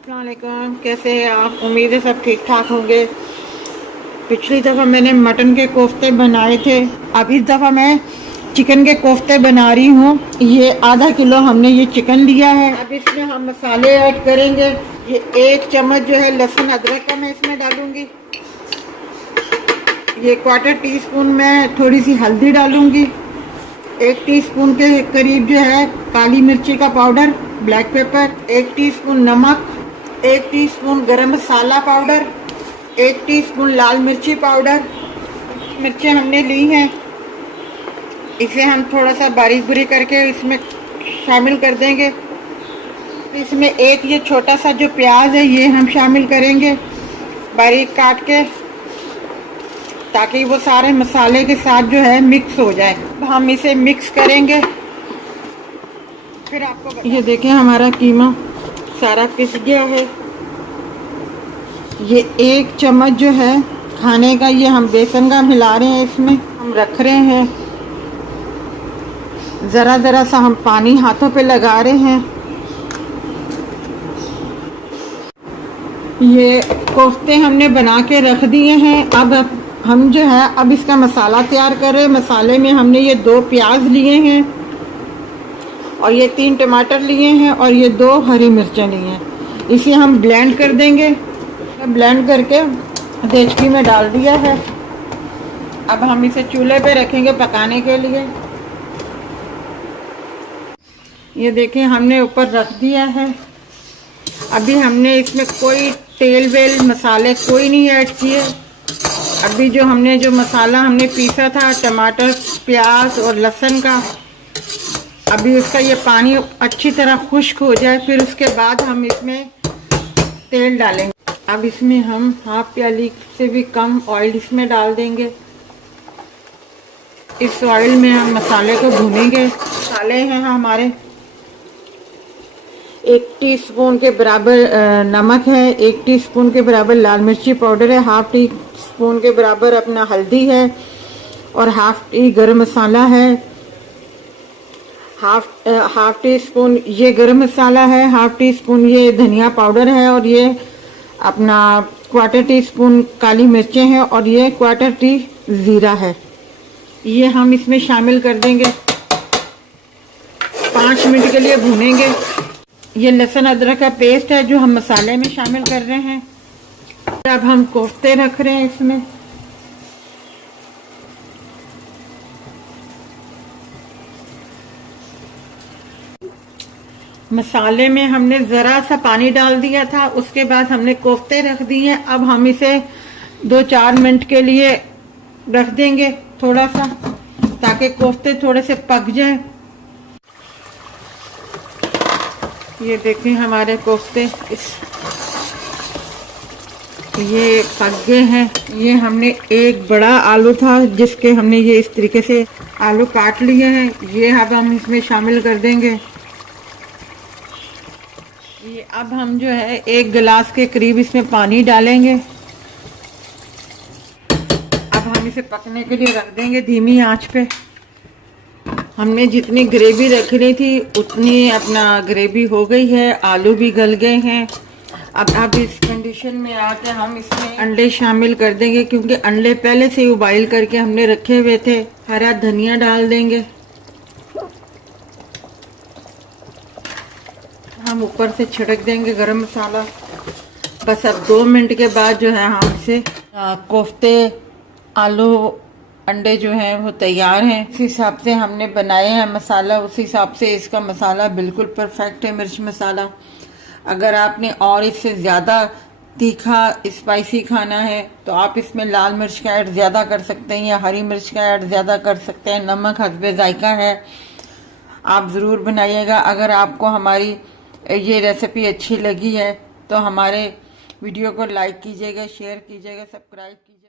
अस्सलाम वालेकुम, कैसे हैं आप? उम्मीद है सब ठीक ठाक होंगे। पिछली दफ़ा मैंने मटन के कोफ्ते बनाए थे, अब इस दफ़ा मैं चिकन के कोफ्ते बना रही हूँ। ये आधा किलो हमने ये चिकन लिया है। अब इसमें हम मसाले ऐड करेंगे। ये 1 चम्मच जो है लहसुन अदरक का मैं इसमें डालूंगी। ये 1/4 टीस्पून मैं थोड़ी सी हल्दी डालूंगी। 1 टीस्पून के करीब जो है काली मिर्ची का पाउडर, ब्लैक पेपर, 1 टीस्पून नमक, 1 टीस्पून गरम मसाला पाउडर, 1 टीस्पून लाल मिर्ची पाउडर। मिर्चें हमने ली हैं, इसे हम थोड़ा सा बारीक बुरी करके इसमें शामिल कर देंगे। इसमें एक ये छोटा सा जो प्याज है ये हम शामिल करेंगे बारीक काट के, ताकि वो सारे मसाले के साथ जो है मिक्स हो जाए। हम इसे मिक्स करेंगे। फिर आपको ये देखें हमारा कीमा सारा पिस गया है। ये 1 चम्मच जो है खाने का ये हम बेसन का मिला रहे हैं, इसमें हम रख रहे हैं। ज़रा ज़रा सा हम पानी हाथों पे लगा रहे हैं। ये कोफ्ते हमने बना के रख दिए हैं। अब हम जो है अब इसका मसाला तैयार कर रहे हैं। मसाले में हमने ये 2 प्याज लिए हैं और ये 3 टमाटर लिए हैं और ये 2 हरी मिर्चें ली हैं। इसे हम ब्लेंड कर देंगे। ब्लेंड करके देचकी में डाल दिया है। अब हम इसे चूल्हे पे रखेंगे पकाने के लिए। ये देखें हमने ऊपर रख दिया है। अभी हमने इसमें कोई तेल वेल मसाले कोई नहीं ऐड किए। अभी जो मसाला हमने पीसा था टमाटर, प्याज और लहसुन का, अभी उसका ये पानी अच्छी तरह खुश्क हो जाए, फिर उसके बाद हम इसमें तेल डालेंगे। अब इसमें हम 1/2 प्याली से भी कम ऑयल इसमें डाल देंगे। इस ऑयल में हम मसाले को भूनेंगे। मसाले हैं हमारे 1 टीस्पून के बराबर नमक है, 1 टीस्पून के बराबर लाल मिर्ची पाउडर है, 1/2 टीस्पून के बराबर अपना हल्दी है और 1/2 टी गरम मसाला है, हाफ टी स्पून ये गरम मसाला है, 1/2 टीस्पून ये धनिया पाउडर है और ये अपना 1/4 टीस्पून काली मिर्चें हैं और ये 1/4 टी ज़ीरा है। ये हम इसमें शामिल कर देंगे। 5 मिनट के लिए भूनेंगे। ये लहसुन अदरक का पेस्ट है जो हम मसाले में शामिल कर रहे हैं। अब हम कोफ्ते रख रहे हैं इसमें। मसाले में हमने ज़रा सा पानी डाल दिया था, उसके बाद हमने कोफ्ते रख दिए। अब हम इसे 2-4 मिनट के लिए रख देंगे थोड़ा सा, ताकि कोफ्ते थोड़े से पक जाएं। ये देखें हमारे कोफ्ते ये पक गए हैं। ये हमने एक बड़ा आलू था जिसके हमने ये इस तरीके से आलू काट लिए हैं, ये अब हम इसमें शामिल कर देंगे। ये अब हम जो है 1 गिलास के करीब इसमें पानी डालेंगे। अब हम इसे पकने के लिए रख देंगे धीमी आंच पे। हमने जितनी ग्रेवी रखनी थी उतनी अपना ग्रेवी हो गई है, आलू भी गल गए हैं। अब इस कंडीशन में आके हम इसमें अंडे शामिल कर देंगे, क्योंकि अंडे पहले से ही उबाइल करके हमने रखे हुए थे। हरा धनिया डाल देंगे। हम ऊपर से छिड़क देंगे गरम मसाला। बस अब 2 मिनट के बाद जो है हम इसे कोफ्ते, आलू, अंडे जो हैं वो तैयार हैं। इस हिसाब से हमने बनाए हैं मसाला, उस हिसाब से इसका मसाला बिल्कुल परफेक्ट है, मिर्च मसाला। अगर आपने और इससे ज़्यादा तीखा स्पाइसी खाना है तो आप इसमें लाल मिर्च का ऐड ज़्यादा कर सकते हैं या हरी मिर्च का ऐड ज़्यादा कर सकते हैं। नमक हस्बे जायका है, आप ज़रूर बनाइएगा। अगर आपको हमारी ये रेसिपी अच्छी लगी है तो हमारे वीडियो को लाइक कीजिएगा, शेयर कीजिएगा, सब्सक्राइब कीजिएगा।